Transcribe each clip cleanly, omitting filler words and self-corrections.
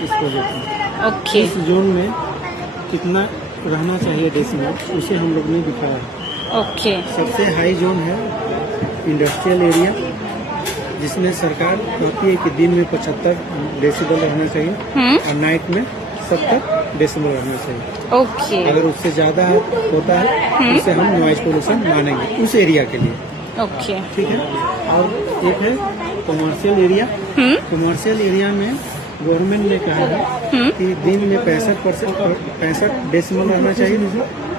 इस प्रोजेक्ट में। ओके इस जोन में कितना रहना चाहिए डेसिमल, उसे हम लोग ने दिखाया है। ओके सबसे हाई जोन है इंडस्ट्रियल एरिया, जिसमें सरकार कहती है कि दिन में 75 डेसिबल रहना चाहिए और नाइट में 70 डेसिबल रहना चाहिए। ओके अगर उससे ज़्यादा होता है तो उसे हम नॉइज पोल्यूशन मानेंगे उस एरिया के लिए। ओके ठीक है। और एक है कॉमर्शियल एरिया। कॉमर्शियल एरिया में गवर्नमेंट ने कहा है कि दिन में 65 डेसिमल रहना चाहिए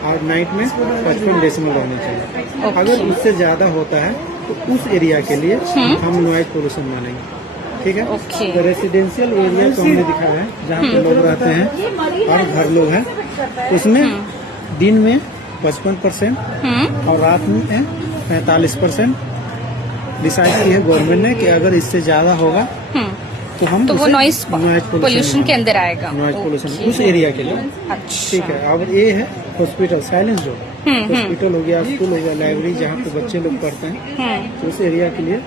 और नाइट में 55 डेसिमल रहना चाहिए। अगर उससे ज़्यादा होता है तो उस एरिया के लिए हम नॉइज पोल्यूशन मानेंगे। ठीक है। ओके। तो रेसिडेंशियल एरिया को हमने दिखाया है जहाँ पे लोग रहते हैं और घर लोग हैं, उसमें दिन में 55% और रात में 45% डिसाइड की है गवर्नमेंट ने कि अगर इससे ज्यादा होगा तो हम तो वो नॉइज पोल्यूशन के अंदर आएगा। नॉइज पोल्यूशन उस एरिया के लिए। अच्छा ठीक है। अब ये है हॉस्पिटल, साइलेंस जोन। हॉस्पिटल हो गया, स्कूल हो गया, लाइब्रेरी जहाँ पे बच्चे लोग पढ़ते हैं, तो उस एरिया के लिए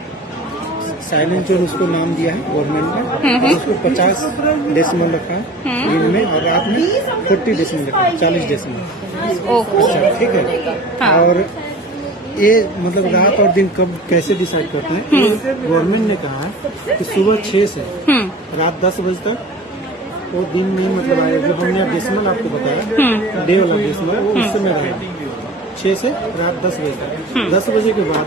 साइलेंस जोन उसको नाम दिया है गवर्नमेंट ने। और उसको 50 डेसिमल रखा है दिन में और रात में 40 डेसिमल रखा है, 40 डेसिमल। ओके ठीक है। और ये मतलब रात और दिन कब कैसे डिसाइड करते हैं, गवर्नमेंट ने कहा है कि सुबह 6 से रात 10 बजे तक वो दिन में मतलब आएगा। जो हमने डेसिमल आपको बताया डे वाला डेसिमल, वो उस समय रहेगा 6 से रात 10 बजे तक। 10 बजे के बाद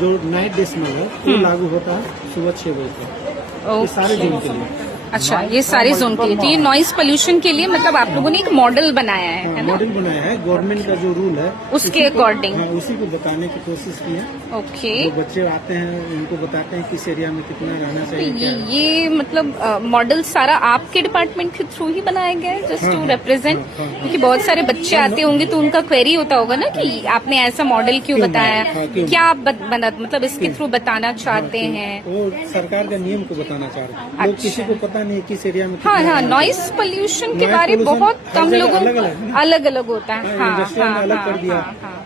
जो नाइट डेसिमल है वो लागू होता है सुबह 6 बजे तक। ये सारे दिन के लिए। अच्छा, ये सारे जोन के लिए। तो ये नॉइज पोल्यूशन के लिए मतलब आप लोगों ने एक मॉडल बनाया है ना? मॉडल बनाया है गवर्नमेंट का जो रूल है उसके अकॉर्डिंग। हाँ, उसी को बताने की कोशिश की है। ओके। जो बच्चे आते हैं उनको बताते हैं किस एरिया में कितना रहना तो चाहिए। ये मतलब मॉडल सारा आपके डिपार्टमेंट के थ्रू ही बनाया गया है जस्ट टू रिप्रेजेंट? क्योंकि बहुत सारे बच्चे आते होंगे तो उनका क्वेरी होता होगा ना कि आपने ऐसा मॉडल क्यों बताया, क्या आप मतलब इसके थ्रू बताना चाहते हैं? वो सरकार का नियम को बताना चाह रहे हैं। लोग किसी को पता नहीं किस एरिया में। हाँ, नॉइज पोल्यूशन के बारे में बहुत कम लोगों अलग अलग होता है। इंडस्ट्रियल में अलग कर दिया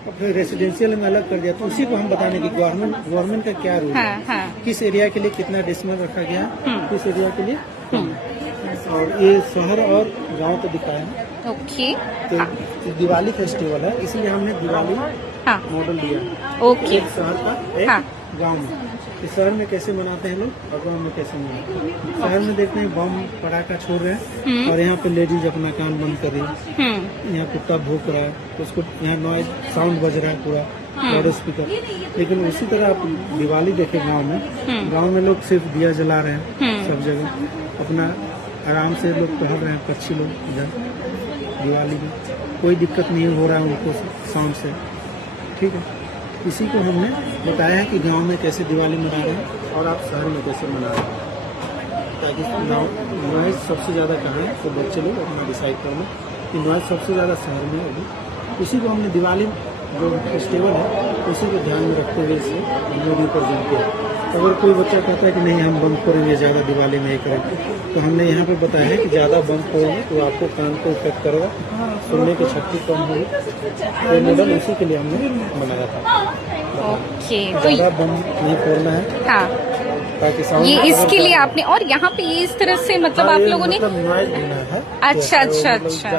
और फिर रेसिडेंशियल में अलग कर दिया, तो उसी को हम बताने की गवर्नमेंट का क्या रूल है, किस एरिया के लिए कितना डेसिमल रखा गया है, किस एरिया के लिए। और ये शहर और गांव को दिखाया है। ओके। तो दिवाली फेस्टिवल है, इसलिए हमने दिवाली मॉडल दिया। ओके। एक शहर का एक गांव में। इस शहर में कैसे मनाते हैं लोग और गांव में कैसे मनाते हैं। शहर में देखते हैं बम पटाखा छोड़ रहे हैं और यहाँ पे लेडीज अपना कान बंद कर रही है, यहाँ कुत्ता भौंक रहा है, तो उसको यहाँ नॉइज साउंड बज रहा है पूरा लाउड स्पीकर। लेकिन उसी तरह आप दिवाली देखें गाँव में लोग सिर्फ दिया जला रहे हैं, सब जगह अपना आराम से लोग टहल रहे हैं, पक्षी लोग इधर दिवाली में कोई दिक्कत नहीं हो रहा है उनको साउंड से। ठीक है। इसी को हमने बताया है कि गांव में कैसे दिवाली मना रहे हैं और आप शहर में कैसे मना रहे हैं, ताकि नॉइज सबसे ज़्यादा कहाँ है तो बच्चे लोग अपना डिसाइड करना कि नॉइज सबसे ज़्यादा शहर में होगी। इसी को हमने दिवाली जो फेस्टिवल है उसी को ध्यान में रखते हुए इसे हमने रिप्रेजेंट किया। अगर कोई बच्चा कहता है कि नहीं हम बम फोड़ेंगे ज़्यादा दिवाली में ही करेंगे, तो हमने यहाँ पे बताया है कि ज़्यादा बम फोड़ेंगे तो आपको कान को इफेक्ट करेगा, सुनने की शक्ति कम होगी। ये मॉडल उसी के लिए हमने बनाया था। ओके। तो ज़्यादा बम नहीं फोड़ना है। हाँ, ताकि साउंड ये इसके लिए आपने और यहाँ पे ये इस तरह से मतलब आप लोगों ने नॉइज देना है। अच्छा अच्छा अच्छा।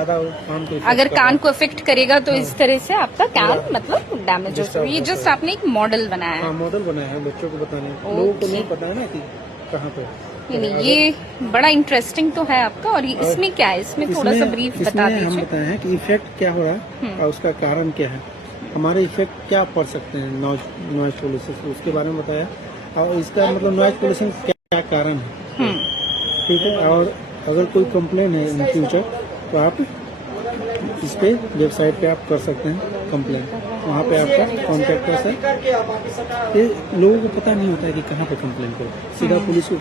अगर कान को इफेक्ट करेगा तो इस तरह से आपका कान मतलब डैमेज हो। ये जस्ट आपने एक मॉडल बनाया है। मॉडल बनाया है बच्चों को बताने, लोगों को नहीं पता है ना कि कहाँ पे। नहीं, ये बड़ा इंटरेस्टिंग तो है आपका। और इसमें क्या है, इसमें थोड़ा सा ब्रीफ बता दीजिए। हम बताए हैं कि इफेक्ट क्या हो रहा है और उसका कारण क्या है, हमारे इफेक्ट क्या पड़ सकते हैं नॉइज पोल्यूशन, उसके बारे में बताया। और इसका मतलब नॉइज पोल्यूशन क्या कारण है। ठीक है। और अगर कोई कंप्लेन है इन फ्यूचर तो आप इस पे वेबसाइट पे आप कर सकते हैं कंप्लेन, वहाँ पे आपका कॉन्टैक्ट कर सकते हैं। लोगों को पता नहीं होता है कि कहाँ पे कंप्लेन करो, सीधा पुलिस को